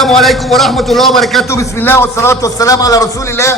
السلام عليكم ورحمة الله وبركاته. بسم الله والصلاة والسلام على رسول الله.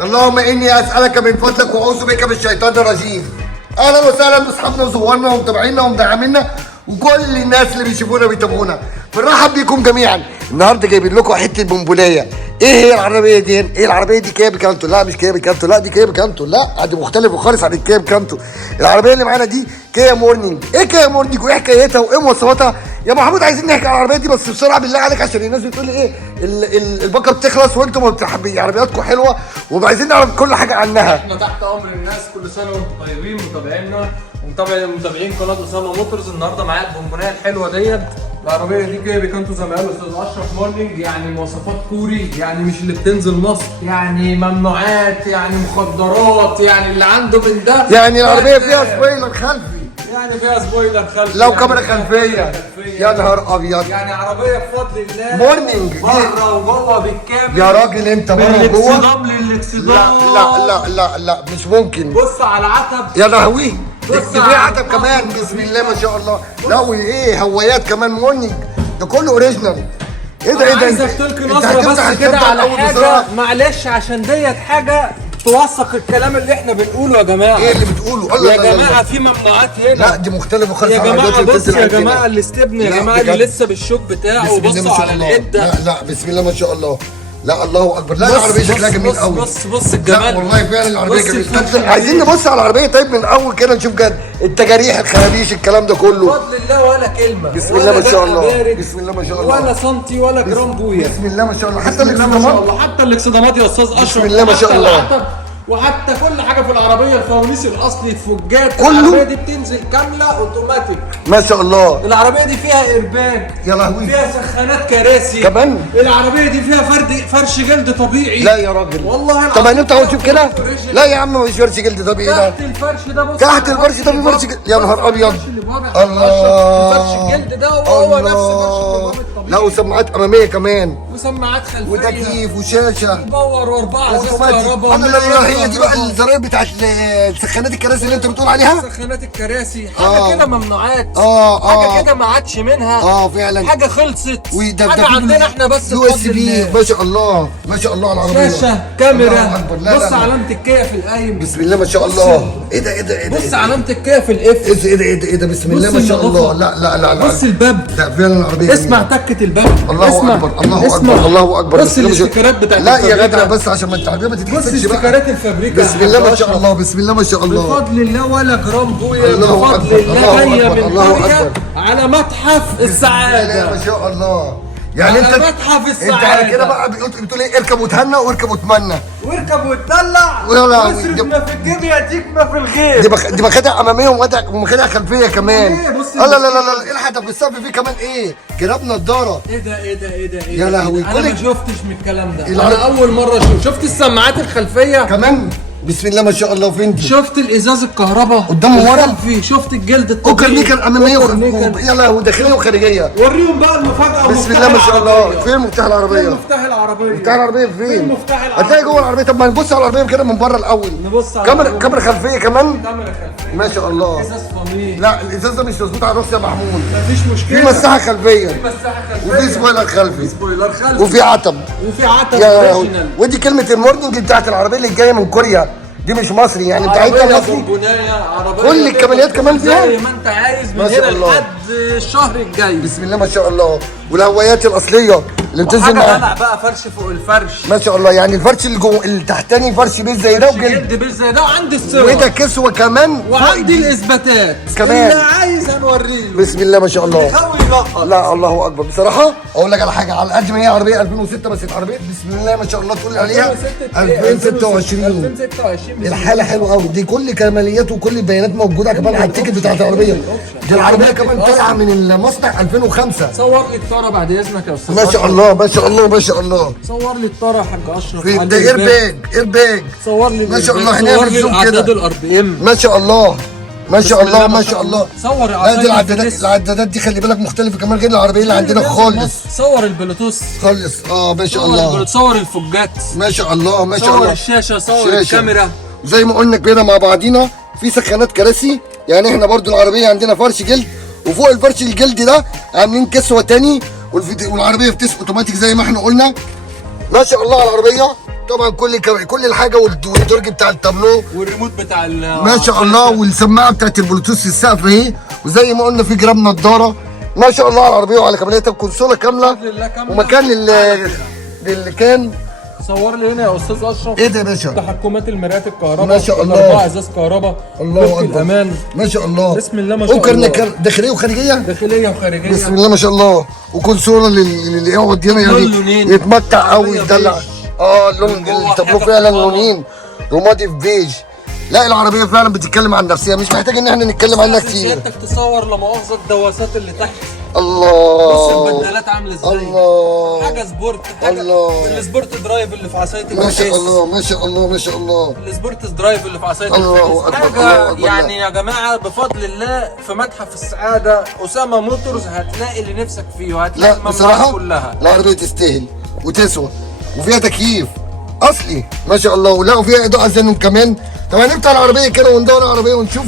اللهم إني أسألك من فضلك وأعوذ بك من الشيطان الرجيم. أهلا وسهلا بأصحابنا وزوارنا ومتابعينا ومدعمينا وكل الناس اللي بيشوفونا وبيتابعونا. بنرحب بيكم جميعا. النهارده جايبين لكم حتة بونبونية. إيه هي العربية دي؟ إيه العربية دي؟ كيا بيكانتو؟ لا مش كيا بيكانتو، لا دي كيا بيكانتو، لا دي مختلفة خالص عن الكيا بيكانتو. العربية اللي معانا دي كيا مورنينج. إيه كيا مورنينج وإيه حكايتها وإيه مواصفاتها؟ يا محمود عايزين نحكي على العربيه دي بس بسرعه بالله عليك عشان الناس بتقول لي ايه الباقه بتخلص وانتم ما بتحبين عربياتكم حلوه وعايزين نعرف كل حاجه عنها. احنا تحت امر الناس، كل سنه وانتم طيبين متابعينا ومتابعين قناه اسامه موتورز. النهارده معايا البونبونيه الحلوه ديت. العربيه دي كيا بيكانتو زي ما قال الاستاذ اشرف مورنينج، يعني مواصفات كوري، يعني مش اللي بتنزل مصر، يعني ممنوعات، يعني مخدرات، يعني اللي عنده من ده. يعني العربيه فيها سبويلر خلفي، يعني فيها سبويلر خلفي، لو يعني كاميرا خلفيه. يا نهار ابيض، يعني عربيه بفضل الله مورنينج بره وجوه بالكامل. يا راجل انت بره وجوه. الاكسدام للاكسدام. لا مش ممكن. بص على عتب يا لهوي، بص في عتب كمان. بسم الله ما شاء الله. لا وايه هوايات كمان مورنينج، ده كله اوريجينال. ايه ده عايزك تلقي نظره بس كده على حاجه، معلش عشان ديت حاجه توثق الكلام اللي احنا بنقوله يا جماعه. ايه اللي بتقوله؟ يا جماعه في ممنوعات هنا. لا دي مختلفه خالص. يا جماعه بص يا جماعه الاستبن يا جماعه اللي لسه بالشوك بتاعه وبصوا على العده. لا بسم الله ما شاء الله. لا الله اكبر. لا العربيه شكلها جميل قوي. بص الجمال. والله فعلا العربيه جميله. عايزين نبص على العربيه طيب من اول كده نشوف جد التجاريح الخرابيش الكلام ده كله. بفضل الله ولا كلمه. بسم الله ما شاء الله. بسم الله ما شاء الله. ولا سنتي ولا جرام بويا. بسم الله ما شاء الله. حتى الاكسدامات، حتى الاكسدامات يا استاذ اشرف. بسم الله ما شاء الله. وحتى كل حاجه في العربيه، الفوانيس الاصلي، الفوجات، كله. العربيه دي بتنزل كامله اوتوماتيك ما شاء الله. العربيه دي فيها ايرباج، يا لهوي، فيها سخانات كراسي كمان. العربيه دي فيها فرش جلد طبيعي. لا يا راجل والله طب انت عاوز تشوف كده؟ لا يا عم مش فرش جلد طبيعي. ده تحت الفرش ده بص، تحت الفرش ده في فرش جلد. يا نهار ابيض. الله، فرش الجلد ده هو نفس فرش الطبيعي. لا وسماعات اماميه كمان وسماعات خلفيه وتكييف وشاشه باور واربعه ازاز اوتوماتيك. كهرباء. هي دي بقى الزراير بتاعت سخانات الكراسي اللي انت بتقول عليها. سخانات الكراسي حاجه كده ممنوعات. حاجه كده ما عادش منها. فعلا حاجه خلصت. وده حاجه عندنا احنا بس يو اس بي. ما شاء الله ما شاء الله على العربيه. شاشه كاميرا. بص علامه الكيا في القايم. بسم الله ما شاء الله. ايه ده بص علامه الكيا في الاف. ايه ده بسم الله ما شاء الله. لا بص الباب. لا فعلا العربيه اسمع تكه الباب. الله اكبر الله اكبر الله اكبر. بص الاستيكرات بتاعت لا يا جدع بس عشان ما انت العربيه ما تتكسرش. بص استيكرات الفابريكا. بسم الله ما شاء الله. بسم الله ما شاء الله. بفضل الله ولا جرام بويا. الله بفضل أكبر. الله الله جايه أكبر. من الله قريه أكبر. على متحف السعاده. ما شاء الله. يعني على انت متحف السعاده. انت على كده بقى بتقول ايه؟ اركب وتهنى واركب وتمنى واركب وتدلع واصرف ما في الجيب ياتيك ما في الغيب. دي مخادع اماميه ومخادع خلفيه كمان. بص لا ايه الحدث في السقف فيه كمان ايه؟ جراب نضاره. ايه ده يا لهوي. انا ما شفتش من الكلام ده. العرب- انا اول مره شفت السماعات الخلفيه كمان. بسم الله ما شاء الله. فين دي؟ شفت الازاز الكهرباء قدام وورا؟ الخلفي. شفت الجلد الطبيعي. وكرنيكا اماميه يا يا لهوي داخليه وخارجيه. وريهم بقى المفاجاه. بسم الله ما شاء الله. فين مفتاح العربيه؟ مفتاح العربيه. مفتاح العربيه فين؟ مفتاح العربيه هتلاقي جوه العربيه. طب ما نبص على العربيه كده من بره الاول. نبص على كاميرا خلفيه كمان. كاميرا خلفيه. ما شاء الله. ازاز فاميل. لا الازاز ده مش مظبوط على الراس يا محمود. مفيش مشكله. في مساحه خلفيه في مساحه خلفيه وفي سبويلر خلفي سبويلر خلفي وفي عتب. وفي عتب يا اوريجينال. ودي كلمه المورنينج بتاعت العربيه اللي جايه من كوريا. دي مش مصري يعني بتاعتنا عربية مصري. بونبونايه. عربية كل الكماليات كمان فيها؟ زي ما انت عايز من ما شاء هنا الله. لحد الشهر الجاي. بسم الله ما شاء الله. والهوايات الاصليه اللي بتنزل حاجه معاها. دلع بقى، فرش فوق الفرش. ما شاء الله. يعني الفرش اللي جوه التحتاني فرش بيز زي ده وجلد. جلد بيل زي ده، وعندي الصور وده كسوه كمان وعندي الاثباتات كمان. اللي عايز هنوريه له. بسم الله ما شاء الله. يحاول يلقط. لا الله اكبر. بصراحه اقول لك على حاجه، على قد ما هي عربيه 2006 بس العربيه بسم الله ما شاء الله تقول عليها 2026. الحاله حلوه قوي. دي كل كماليات وكل البيانات موجوده كمان على التيكت بتاعت العربيه. دي العربيه كمان طالعه من المصنع 2005. صور لي الطاره بعد اذنك يا استاذ. ما شاء الله ما شاء الله ما شاء الله. صور لي الطاره يا حاج اشرف. في على ده الباب. ايرباج. صور لي ما شاء الله. صور هنعمل لي زوم الاعداد كده. الار بي ام. ما شاء الله ما شاء الله ما شاء الله. صور لا دي العدادات دي خلي بالك مختلفه كمان غير العربيه اللي عندنا خالص. صور البلوتوث خالص. ما شاء الله. صور الفوجات. ما شاء الله ما شاء صور الله. الشاشه. صور الكاميرا. زي ما قلنا كده مع بعضينا. في سخانات يعني احنا برضو العربيه عندنا فرش جلد، وفوق الفرش الجلد ده عاملين كسوه تاني والعربيه بتسوق اوتوماتيك زي ما احنا قلنا. ما شاء الله على العربيه. طبعا كل الحاجه والدرج بتاع التابلو والريموت بتاع ما شاء الله، والسماعه بتاعت البلوتوث في السقف اهي، وزي ما قلنا في جرام نضاره. ما شاء الله على العربيه وعلى كاميراتها، كونسوله كامله ومكان اللي كان. صور لي هنا يا استاذ اشرف. ايه ده يا باشا؟ تحكمات المرايات الكهرباء ما شاء الله. 4 ازاز كهرباء. الله اكبر. الامان ما شاء الله. بسم الله ما شاء الله. داخليه وخارجيه. داخليه وخارجيه. بسم الله ما شاء الله. وكونسوله اللي يقعد هنا يعني يتمتع او يتدلع. اللون التابلو فعلا لونين رمادي في بيج. لا العربيه فعلا بتتكلم عن نفسها، مش محتاج ان احنا نتكلم عنها كتير. سيادتك تصور لا مؤاخذه الدواسات اللي تحت. الله. بص البدلات عامله ازاي. الله. حاجه سبورت، حاجه السبورت درايف اللي في عصايه ما شاء الله ما شاء الله ما شاء الله. السبورت درايف اللي في عصايه الله اكبر. حاجه يعني يا جماعه بفضل الله في متحف السعاده اسامه موتورز هتلاقي اللي نفسك فيه، وهتلاقي لا بصراحه كلها. العربيه تستاهل وتسوى وفيها تكييف اصلي ما شاء الله، ولا وفيها اضاءه زينون كمان. طب هنفتح العربيه كده وندور على العربيه ونشوف.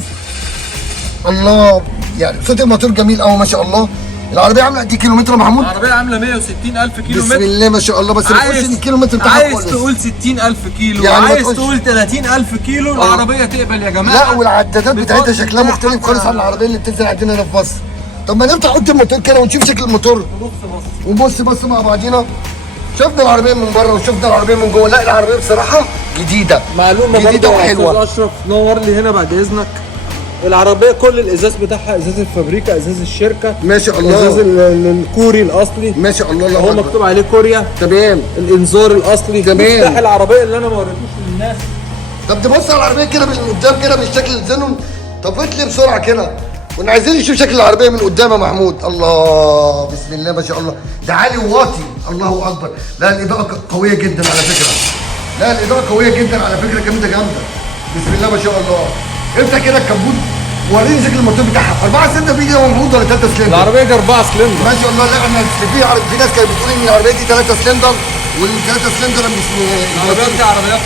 الله، يعني صوت الموتور جميل قوي ما شاء الله. العربيه عامله قد ايه كيلومتر يا محمود؟ العربيه عامله 160,000 كيلو متر. بسم الله ما شاء الله. بس ما تقولش الكيلومتر بتاعها عايز خالص. تقول 60,000 كيلو يعني عايز تقول 30,000 كيلو العربيه تقبل يا جماعه. لا والعدادات بتاعتها شكلها مختلف خالص عن العربيه اللي بتنزل عندنا هنا في مصر. طب ما نفتح اوضه الموتور كده ونشوف شكل الموتور. بص مع بعضينا. شفنا العربيه من بره وشفنا العربيه من جوه. لا العربيه بصراحه جديده معلومه جديده برضه وحلوه. اشرف نور لي هنا بعد اذنك. العربيه كل الازاز بتاعها ازاز الفابريكا، ازاز الشركه ما شاء الله. ازاز الكوري الاصلي ما شاء الله. الله هو أكبر. مكتوب عليه كوريا. تمام. الانذار الاصلي. تمام. مفتاح العربيه اللي انا ما وريتوش للناس. طب تبص على العربيه كده من قدام كده بالشكل الزينون. طب اطلع بسرعه كده، كنا عايزين نشوف شكل العربيه من قدام يا محمود. الله بسم الله ما شاء الله. ده عالي وواطي. الله اكبر. لا الاضاءه قويه جدا على فكره. لا الاضاءه قويه جدا على فكره، جامده. بسم الله ما شاء الله. افتح كده الكبوت وريني شكل الموتور بتاعها. 4 سلندر بيجي يا محمود ولا 3 سلندر؟ العربيه دي 4 سلندر ما شاء الله. لا انا في ناس كانت بتقول ان العربيه دي 3 سلندر، وال3 سلندر مش العربيات دي عربيات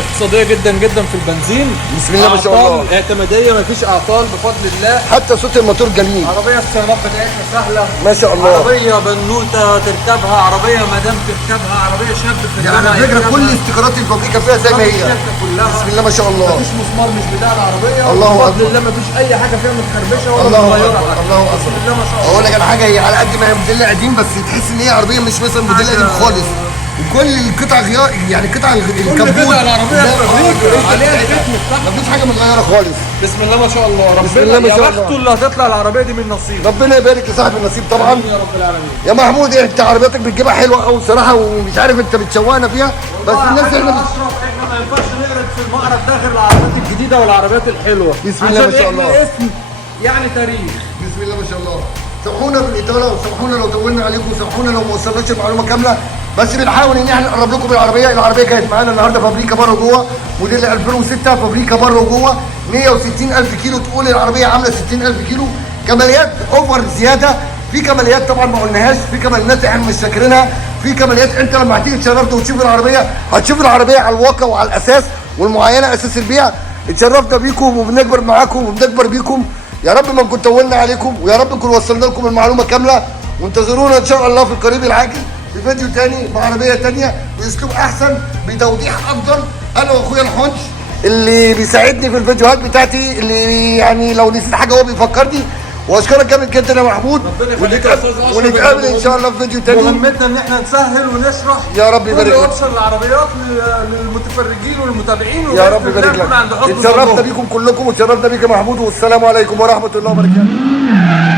اقتصاديه جدا في البنزين. بسم الله ما شاء الله. اعطال اعتماديه مفيش اعطال بفضل الله. حتى صوت الموتور جميل. عربيه الصيانات بتاعتها سهله ما شاء الله. عربيه بنوته تركبها، عربيه مدام تركبها، عربيه شاب في يعني على فكره كل استيكرات الفابريكا فيها زي ما هي. بسم الله ما شاء الله. مفيش مسمار مش بتاع العربيه. الله اكبر. بفضل الله مفيش اي حاجه فيها متخربشه ولا الله متغيره. اكبر. الله اكبر. بسم الله ما شاء الله. اقول لك على حاجه، هي على قد ما هي موديل قديم بس تحس ان هي عربيه مش مثلا موديل قديم خالص. وكل القطع غيار، يعني قطع الكبوت قطع العربيه فابريكا عليها الختم بتاعها. مفيش حاجه متغيره خالص. بسم الله ما شاء الله. بسم الله ما شاء الله. يا بخته اللي هتطلع العربيه دي من نصيب. ربنا يبارك لصاحب النصيب طبعا. يا رب العالمين. يا محمود انت عربياتك بتجيبها حلوه قوي بصراحه، ومش عارف انت بتشوقنا فيها بس الناس احنا ما ينفعش نعرض في المعرض داخل العربيات الجديده والعربيات الحلوه. بسم الله ما شاء الله. عشان اسم يعني تاريخ. بسم الله ما شاء الله. سامحونا بالاطاله، وسامحونا لو طولنا عليكم، وسامحونا لو ما وصلناش المعلومه كامله، بس بنحاول ان احنا نقرب لكم بالعربيه. العربيه كانت معانا النهارده فابريكا بره وجوه، موديل 2006 فابريكا بره وجوه، 160,000 كيلو. تقول العربيه عامله 60,000 كيلو. كماليات اوفر زياده، في كماليات طبعا ما قلناهاش، في كماليات احنا مش فاكرينها، في كماليات انت لما هتيجي تشرفنا وتشوف العربيه هتشوف العربيه على الواقع وعلى الاساس والمعاينه اساس البيع. اتشرفنا بيكم وبنكبر معاكم وبنكبر بيكم. يا رب ما نكون طولنا عليكم، ويا رب نكون وصلنا لكم المعلومه كامله. وانتظرونا ان شاء الله في القريب العاجل بفيديو تاني بعربيه تانيه باسلوب احسن بتوضيح افضل. انا واخويا الحنش اللي بيساعدني في الفيديوهات بتاعتي، اللي يعني لو نسيت حاجه هو بيفكرني. واشكرك جامد جدا يا محمود، ونتقابل ان شاء الله في فيديو تاني. مهمتنا ان احنا نسهل ونشرح يا رب يبارك لك. كل اوبشن العربيات للمتفرجين والمتابعين. يا رب يبارك لك. اتشرفنا بيكم كلكم، واتشرفنا بيك يا محمود، والسلام عليكم ورحمه الله وبركاته.